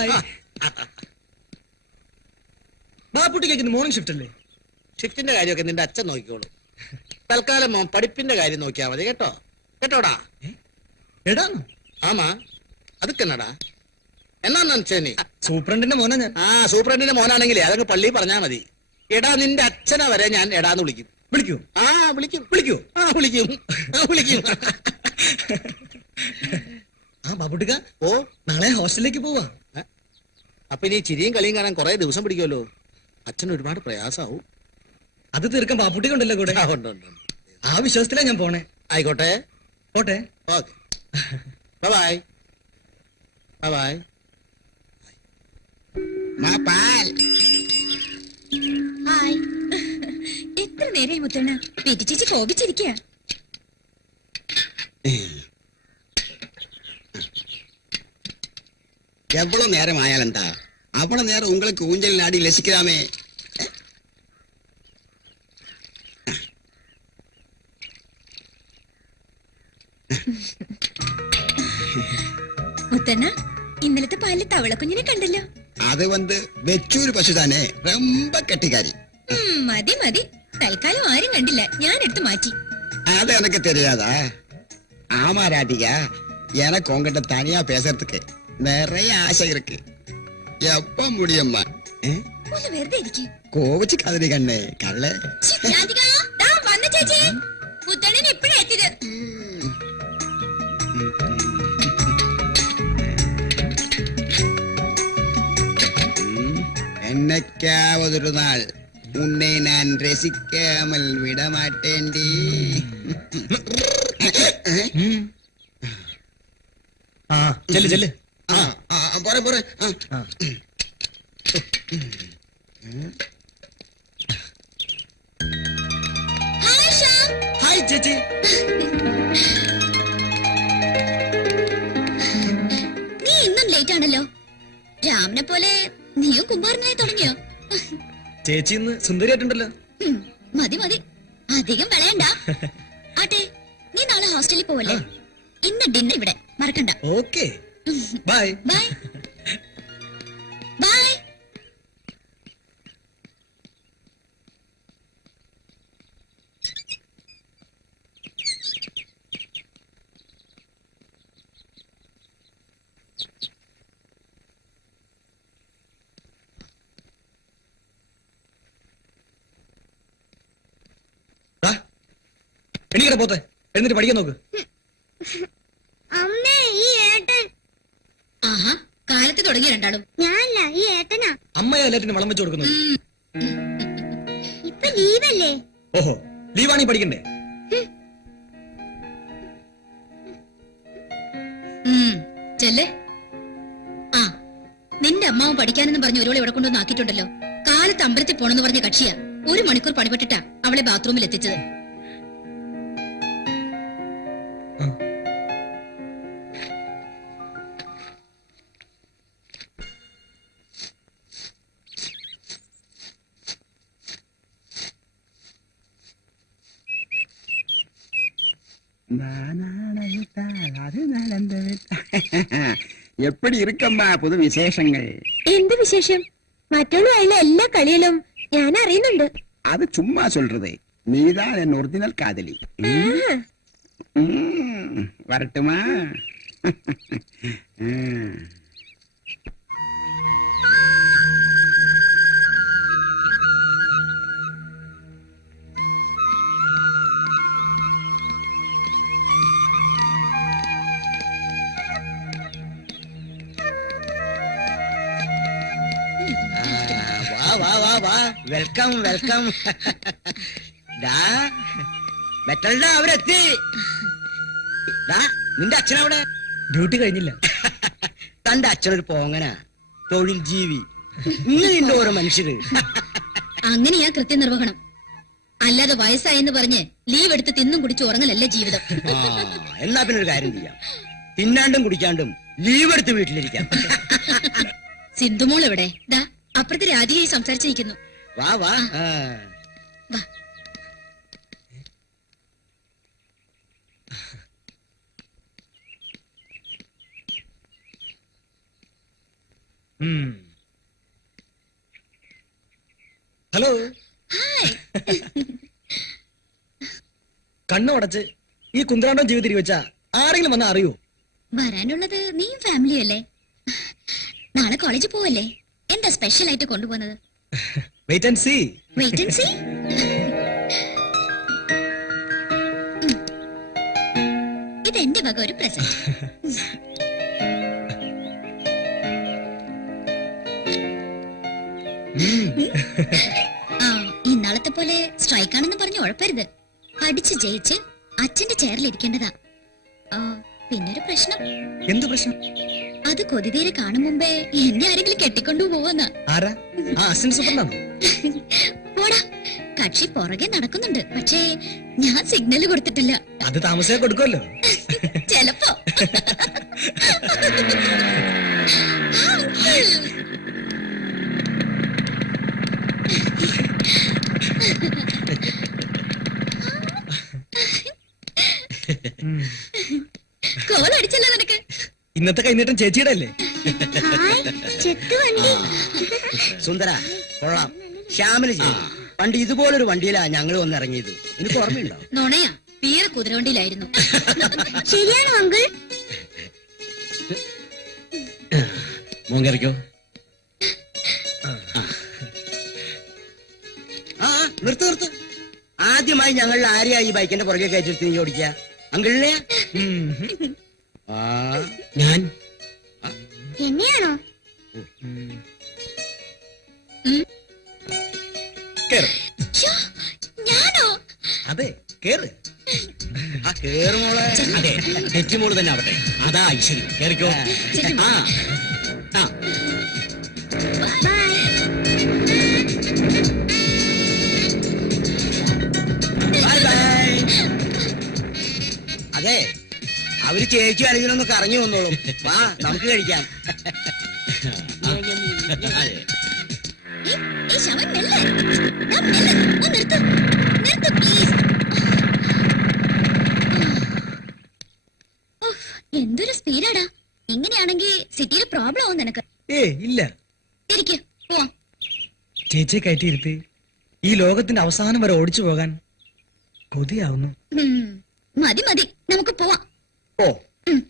Hi. ബാപ്പുട്ടിക്ക് morning shift അല്ലേ? ഷിഫ്റ്റിന്റെ കാര്യമൊക്കെ നിന്റെ അച്ഛൻ നോക്കിക്കോളൂ. തൽക്കാലം മോൻ പഠിപ്പിന്റെ കാര്യം നോക്കിയാ മതി കേട്ടോ. കേട്ടോടാ? എടാന്ന്? ആമാ, അതൊക്കെന്നടാ എന്നാ നീ സൂപ്രണ്ടിന്റെ മോനാ ഞാൻ. ആ സൂപ്രണ്ടിന്റെ മോനാണെങ്കിലേ അതങ്ങ് പള്ളി പറഞ്ഞാ മതി. എടാ നിന്റെ അച്ഛനെ വരെ ഞാൻ എടാന്ന് വിളിക്കും. വിളിക്കൂ? ആ വിളിക്കും. വിളിക്കൂ? ആ വിളിക്കും. വിളിക്കും. ആ ബാപ്പുട്ടിക്ക, ഓ നാളെ ഹോസ്റ്റലിലേക്ക് പോവാ. അപ്പൊ ഇനി ചിരിയും കളിയും കാണാൻ കുറെ ദിവസം പിടിക്കുമല്ലോ. അച്ഛന് ഒരുപാട് പ്രയാസാവും. അത് തീർക്കാൻ ബാപ്പുട്ടിക്ക് ഉണ്ടല്ലോ കൂടെ. ആ വിശ്വാസത്തിലാ ഞാൻ പോണേ. ആയിക്കോട്ടെ, പോട്ടെ. Okay, bye bye by. Hi. എത്ര നേരമായി മുത്തണ്ണ? വീട്ടു ചേച്ചി കോപിച്ചിരിക്കുക. எவ்வளவு நேரம் ஆயாலண்டா? அவ்வளவு நேரம் உங்களுக்கு ஊஞ்சல் நாடி லசிக்கலாமே. മുത്തണ്ണ, ഇന്നലത്തെ പാലിൽ തവളക്കുഞ്ഞിനെ കണ്ടല്ലോ. அது வெச்சூர் பசுதானே, ரொம்ப கெட்டிக்காரி. മതി മതി, തൽക്കാലം ആരും കണ്ടില്ല, ഞാൻ എടുത്തു മാറ്റി. அது எனக்கு தெரியாதா? ஆமா ராட்டிகா, எனக்கு உங்ககிட்ட தனியா பேசுறதுக்கு நிறைய ஆசை இருக்கு. எப்ப முடியும்மா? ഒന്ന് വെറുതെ ഇരിക്കും. കോവിച്ച് കതിരി കണ്ണേ കള്ളേ. വന്ന ചേച്ചി, മുത്തണ്ണൻ ഇപ്പഴേ എത്തിയത്. എന്നൊരു നാൾ ഉന്നെ ഞാൻ രസിക്കാമൽ വിടമാട്ടേണ്ടി. ആ ചെല്ല് ചെല്ല്. പോരെ പോരെ. ഹായ് ചേച്ചി. നീ ഇന്നും ലേറ്റ് ആണല്ലോ. രാമനെ പോലെ നീയും കുമ്പാരനായി തുടങ്ങിയോ? ചേച്ചി ഇന്ന് സുന്ദരിയായിട്ടുണ്ടല്ലോ. മതി മതി, അധികം വിളയണ്ട. ആട്ടെ, നീ നാളെ ഹോസ്റ്റലിൽ പോവല്ലേ? ഇന്ന് ഡിന്നർ ഇവിടെ മറക്കണ്ട. Okay, bye bye bye. എണീക്കട്ടെ പോത്തെ, എന്നിട്ട് പഠിക്കാൻ നോക്ക്. അമ്മേ, ഈ ഏട്ടൻ. ആഹാ, കാലത്ത് തുടങ്ങിയ രണ്ടാളും. ഞാനല്ല, ഈ ഏട്ടനാ. അമ്മയെ എല്ലാറ്റിനും വളം വെച്ച് കൊടുക്കുന്നത്. ഇപ്പൊ ലീവല്ലേ? ഓഹോ, ലീവാണീ പഠിക്കണ്ടേ? ചെല്ലേ. ആ, നിന്റെ അമ്മാവും പഠിക്കാനെന്ന് പറഞ്ഞ് ഒരുവളെ ഇവിടെ കൊണ്ടുവന്ന് ആക്കിയിട്ടുണ്ടല്ലോ. കാലത്ത് അമ്പലത്തിൽ പോണെന്ന് പറഞ്ഞ കക്ഷിയാ 1 മണിക്കൂർ പണിപ്പെട്ടിട്ടാ അവളെ ബാത്റൂമിൽ എത്തിച്ചത്. எப்படி இருக்கம்மா புது விசேஷங்கள்? എന്ത് വിശേഷം? മറ്റുള്ള എല്ലാ കളിയിലും ഞാൻ അറിയുന്നുണ്ട്. அது சும்மா சொல்றது. நீதான் என் ஒரிஜினல் காதலி. வரட்டுமா? വാ വാ വാ, വെൽക്കം വെൽക്കം. അവരെത്തി. നിന്റെ അച്ഛനവിടെ? ഡ്യൂട്ടി കഴിഞ്ഞില്ല. തന്റെ അച്ഛനൊരു പോങ്ങനാ, തൊഴിൽ ജീവി. ഇങ്ങനെ ഓരോ മനുഷ്യര്. അങ്ങനെയാ കൃത്യനിർവഹണം. അല്ലാതെ വയസ്സായെന്ന് പറഞ്ഞ് ലീവ് എടുത്ത് തിന്നും കുടിച്ച് ഉറങ്ങലല്ല ജീവിതം. എന്നാ പിന്നെ ഒരു കാര്യം ചെയ്യാം, തിന്നാണ്ടും കുടിക്കാണ്ടും ലീവ് എടുത്ത് വീട്ടിലിരിക്കാം. സിന്ധുമോൾ എവിടെ? ദാ അപ്പുറത്ത് രാധികയായി സംസാരിച്ചിരിക്കുന്നു. വാ വാ. വാ. ഹലോ. കണ്ണു അടച്ച് ഈ കുന്തറാണ്ടം ജീവിതം തിരിവെച്ച ആരെങ്കിലും വന്നാ അറിയോ? വരാനുള്ളത് നീയും ഫാമിലിയും അല്ലേ? നാളെ കോളേജിൽ പോവല്ലേ? എന്താ സ്പെഷ്യൽ ആയിട്ട് കൊണ്ടുപോകുന്നത്? Wait and see. Wait and see. ഇതെന്റെ വക ഒരു പ്രസന്റ്. ഇന്നാളത്തെ പോലെ സ്ട്രൈക്ക് ആണെന്ന് പറഞ്ഞ് ഉഴപ്പരുത്. അടിച്ച് ജയിച്ച് അച്ഛന്റെ ചെയറിൽ ഇരിക്കേണ്ടതാ. പിന്നൊരു പ്രശ്നം. എന്ത് പ്രശ്നം? അത് കൊതിതീരെ കാണും മുമ്പേ എന്നെ ആരെങ്കിലും കെട്ടിക്കൊണ്ടു പോവെന്നാ. ആരാ? ആ അസിസ്റ്റന്റ് സൂപ്പറിനാണോ? പോടാ, കക്ഷി പുറകെ നടക്കുന്നുണ്ട്. പക്ഷേ ഞാൻ സിഗ്നൽ കൊടുത്തിട്ടില്ല. അത് താമസിയാ കൊടുക്കുമല്ലോ. ചെലപ്പോ. കോലടിച്ചല്ലോ നിനക്ക്. ഇന്നത്തെ കൈനീട്ടം ചേച്ചിയുടെ അല്ലേ? സുന്ദര കൊള്ളാം. ശ്യാമല ചെയ്തു. പണ്ട് ഇതുപോലൊരു വണ്ടിയിലാ ഞങ്ങൾ വന്നിറങ്ങിയത്. എനിക്ക് ഓർമ്മയുണ്ടോ? നുണയാ, തീരെ കുതിരവണ്ടിയിലായിരുന്നു. ശരിയാണോ അങ്കിൾ? മോങ്കറിക്കോ. ആ നിർത്ത് നിർത്ത്. ആദ്യമായി ഞങ്ങളിൽ ആരെയാ ഈ ബൈക്കിന്റെ പുറകെ കയറ്റിട്ട് നീ ഓടിക്കുക? അങ്കിളിനെയാ? ഞാൻ എന്നെയാണോ? കേറ്. ഛോ, ഞാനോ? അതെ, കേറ്. ആ കേറുമോളെ. അതെ, തെറ്റിമോള് തന്നെ ആവട്ടെ. അതാ ഐശ്വര്യം. കേറിക്കോ. ആ ആ ബൈ ബൈ. അതെ, അവര് ചേച്ചി അല്ലെങ്കിലൊന്ന് കറങ്ങി വന്നോളും. വാ നമുക്ക് കഴിക്കാം. ശവൻ മെല്ലെ. മെല്ലെ. നിർത്ത് നിർത്ത് പ്ലീസ്. എന്തൊരു സ്പീഡാടാ. ഇങ്ങനെയാണെങ്കിൽ സിറ്റിയിൽ പ്രോബ്ലം ആവും നിനക്ക്. ഇല്ല. ഇരിക്ക്, പോവാം. ചേച്ചിയെ കയറ്റിയിരുത്തി ഈ ലോകത്തിന്റെ അവസാനം വരെ ഓടിച്ചു പോകാൻ കൊതിയാവുന്നു. മതി മതി, നമുക്ക് പോവാം. ഓ. ഉം.